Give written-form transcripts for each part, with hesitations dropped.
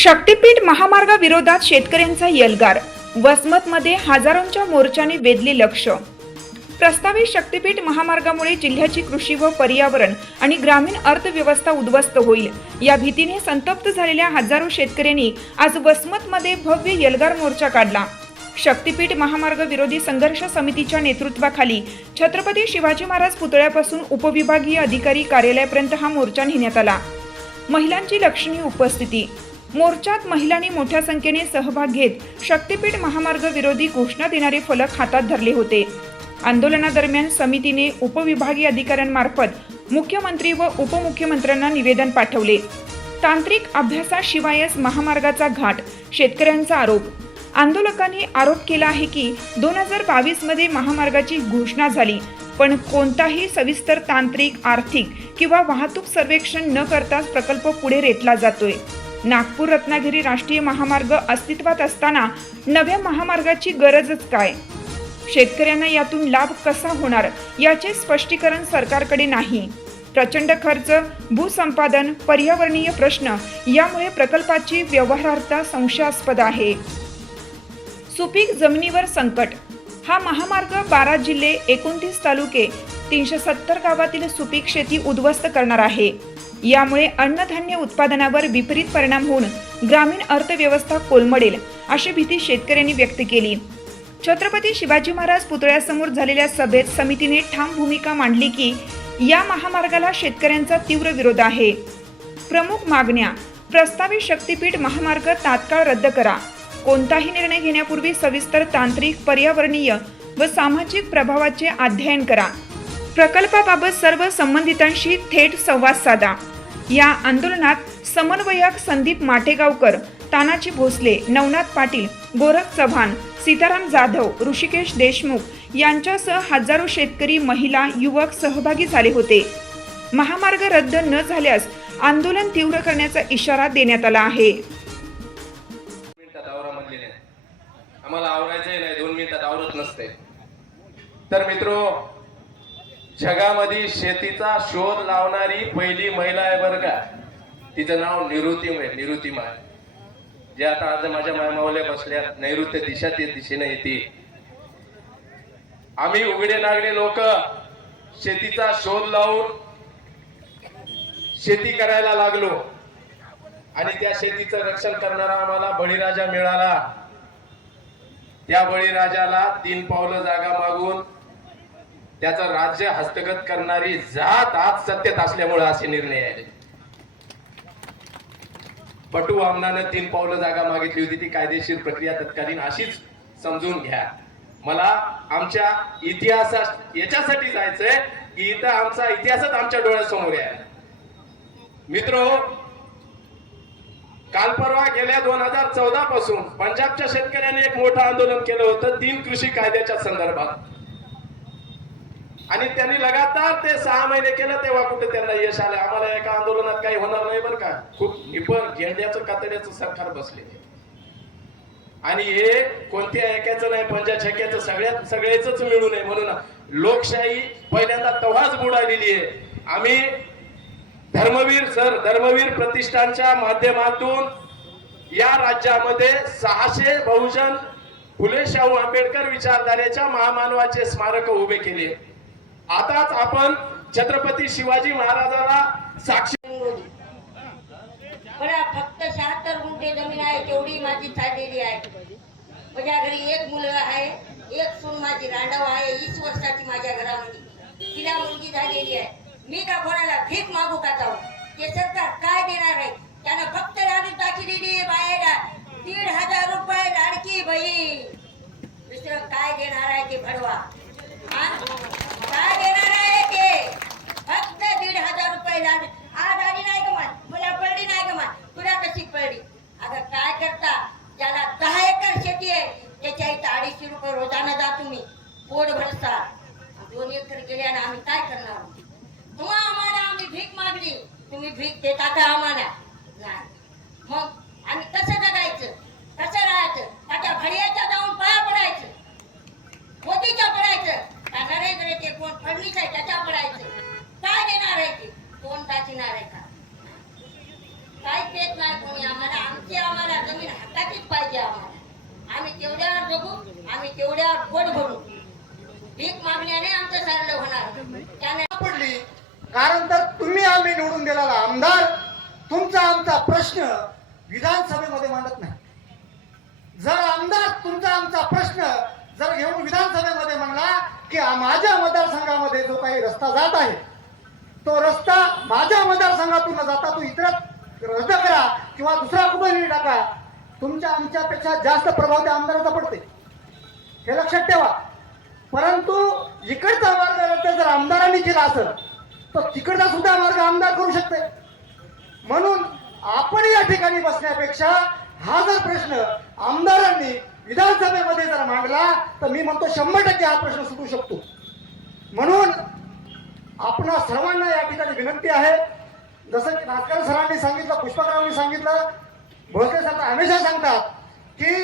शक्तीपीठ महामार्गाविरोधात शेतकऱ्यांचा यल्गार, वसमतमध्ये हजारोंच्या मोर्चाने वेधले लक्ष। प्रस्तावित शक्तीपीठ महामार्गामुळे जिल्ह्याची कृषी व पर्यावरण आणि ग्रामीण अर्थव्यवस्था उद्ध्वस्त होईल या भीतीने संतप्त झालेल्या हजारो शेतकऱ्यांनी आज वसमतमध्ये भव्य यल्गार मोर्चा काढला। शक्तीपीठ महामार्ग विरोधी संघर्ष समितीच्या नेतृत्वाखाली छत्रपती शिवाजी महाराज पुतळ्यापासून उपविभागीय अधिकारी कार्यालयापर्यंत हा मोर्चा नेण्यात आला। महिलांची लक्षणीय उपस्थिती। मोर्चात महिलांनी मोठ्या संख्येने सहभाग घेत शक्तीपीठ महामार्ग विरोधी घोषणा देणारे फलक हातात धरले होते। आंदोलनादरम्यान समितीने उपविभागीय अधिकाऱ्यांमार्फत मुख्यमंत्री व उपमुख्यमंत्र्यांना निवेदन पाठवले। तांत्रिक अभ्यासाशिवायच महामार्गाचा घाट, शेतकऱ्यांचा आरोप। आंदोलकांनी आरोप केला आहे की 2022 मध्ये महामार्गाची घोषणा झाली, पण कोणताही सविस्तर तांत्रिक, आर्थिक किंवा वाहतूक सर्वेक्षण न करताच प्रकल्प पुढे रेटला जातोय। नागपूर रत्नागिरी राष्ट्रीय महामार्ग अस्तित्वात असताना नव्या महामार्गाची गरजच काय? शेतकऱ्यांना यातून लाभ कसा होणार याचे स्पष्टीकरण सरकारकडे नाही। प्रचंड खर्च, भूसंपादन, पर्यावरणीय प्रश्न यामुळे प्रकल्पाची व्यवहार्यता संशयास्पद आहे। सुपीक जमिनीवर संकट। हा महामार्ग 12 जिल्हे, 29 तालुके, 370 गावातील सुपीक शेती उद्ध्वस्त करणार आहे। यामुळे अन्नधान्य उत्पादनावर विपरीत परिणाम होऊन ग्रामीण अर्थव्यवस्था कोलमडेल अशी भीती शेतकऱ्यांनी व्यक्त केली। छत्रपती शिवाजी महाराज पुतळ्यासमोर झालेल्या सभेत समितीने ठाम भूमिका मांडली की या महामार्गाला शेतकऱ्यांचा तीव्र विरोध आहे। प्रमुख मागण्या: प्रस्तावित शक्तीपीठ महामार्ग तात्काळ रद्द करा। कोणताही निर्णय घेण्यापूर्वी सविस्तर तांत्रिक, पर्यावरणीय व सामाजिक प्रभावाचे अध्ययन करा। प्रकल्पाबाबत सर्व संबंधितांशी थेट संवाद साधा। या आंदोलनात समन्वयक संदीप माटेगावकर, तानाजी भोसले, नवनाथ पाटील, गोरख चव्हाण, सीताराम जाधव, ऋषिकेश देशमुख यांच्यासह हजारो शेतकरी, महिला, युवक सहभागी झाले होते। महामार्ग रद्द न झाल्यास आंदोलन तीव्र करण्याचा इशारा देण्यात आला आहे। आम्हाला आवरायचंय नाही, 2 मिनिटात आवरत नसते। तर मित्रो, जगामध्ये शेतीचा शोध लावणारी पहिली महिला आहे बरं का। तिचं नाव निरुतिमा आहे, जे आता आज माझ्या मामावल्या बसल्या नैऋत्य दिशेने येते। आम्ही उघडे नागडे लोक शेतीचा शोध लावून शेती करायला लागलो आणि त्या शेतीचं रक्षण करणारा आम्हाला बळीराजा मिळाला। त्या बळीराजाला 3 पावलं जागा मागून त्याचं राज्य हस्तगत करणारी जात आज सत्तेत असल्यामुळे असे निर्णय आले। बटू वामनानं 3 पावलं जागा मागितली होती, ती कायदेशीर प्रक्रिया तत्कालीन अशीच समजून घ्या। मला आमच्या इतिहासात याच्यासाठी जायचंय की इथं आमचा इतिहासच आमच्या डोळ्यासमोर आहे। मित्रो, काल परवा गेल्या 2014 पासून पंजाबच्या शेतकऱ्यांनी एक मोठं आंदोलन केलं होतं 3 कृषी कायद्याच्या संदर्भात, आणि त्यांनी लगातार ते 6 महिने केलं, तेव्हा कुठे त्यांना यश आलं। आम्हाला एका आंदोलनात काही होणार नाही बरं का, खूप निपर गेंड्याचं कातड्याचं सरकार बसले आणि हे कोणत्या एकाचं नाही, पंजाब सगळ्याच मिळू नये म्हणून लोकशाही पहिल्यांदा तेव्हाच बुडालेली आहे। आम्ही धर्मवीर प्रतिष्ठानच्या माध्यमातून या राज्यामध्ये 600 बहुजन फुले शाहू आंबेडकर विचारधारेच्या महामानवाचे स्मारक उभे केले। आताच आपण छत्रपती शिवाजी महाराजाला साक्षी फक्त 76 गुंठे जमीन आहे, तेवढी माझी झालेली आहे। माझ्या घरी 1 मुलगा आहे, 1 सून माझी रांडव आहे, 20 वर्षाची माझ्या घरामध्ये, तिला मुलगी झालेली आहे। मी का कोणाला भीक मागू का जाऊ? ते सरकार काय देणार आहे? त्यानं फक्त लाडू टाकलेली आहे बाहेर 1,500 रुपये लाडकी बहीण, दुसरं काय देणार आहे ते भडवा? काय देणार आहे ते? फक्त 1,500 रुपये लाडू। आज आली नाही का मान, मला पडली नाही का मान, तुला कशी पडली? अगं काय करता? ज्याला 10 एकर शेती आहे त्याच्या इथं 250 रुपये रोजानं जा तुम्ही, पोट भरसा। 2 एकर गेल्यानं आम्ही काय करणार? तुम्हा आम्हाला आम्ही भीक मागली, तुम्ही भीक देता का आम्हाला? नाही। मग आम्ही कसं जगायचं, कसं राहायचं? त्याच्या भडियाच्या जाऊन पाया पडायचं, मोदीच्या पडायचं का नरेंद्र ते कोण फडणीस आहे त्याच्या पडायचं? काय देणार आहे ते? कोण टाचणार आहे का? काय देत नाही कोणी आम्हाला, आमचे मराठीच पाहिजे आम्हाला. आम्ही तेवढ्यावर जगू, आम्ही तेवढ्यावर पोट भरू. भीक मागण्याने आमचं सरलं होणार. त्याने पडली कारण तर तुम्ही आम्ही निवडून दिलेला आमदार तुमचा आमचा प्रश्न विधानसभेमध्ये मांडत नाही. जर आमदार तुमचा आमचा प्रश्न जर घेऊन विधानसभेमध्ये म्हणला की माझ्या मतदारसंघामध्ये जो काही रस्ता जात आहे तो रस्ता माझ्या मतदारसंघातून न जाता तो इतर रद्द करा किंवा दुसरा कुठेही टाका, तुमच्या आमच्यापेक्षा जास्त प्रभाव त्या आमदाराचा पडते, हे लक्षात ठेवा. परंतु इकडचा मार्ग रद्द जर आमदारांनी केला असेल तर तिकडचा सुद्धा मार्ग आमदार करू शकते. म्हणून आपण या ठिकाणी बसण्यापेक्षा हा जर प्रश्न आमदारांनी विधानसभेमध्ये जर मांडला तर मी म्हणतो 100% हा प्रश्न सुटू शकतो. म्हणून आपणा सर्वांना या ठिकाणी विनंती आहे, जसं की नाटकर सरांनी सांगितलं, पुष्पकरावांनी सांगितलं, भोसले सर हमेशा सांगतात की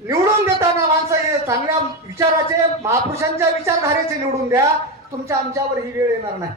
निवडून देताना माणसं हे चांगल्या विचाराचे महापुरुषांच्या विचारधारेचे निवडून द्या, तुमच्या आमच्यावर ही वेळ येणार नाही.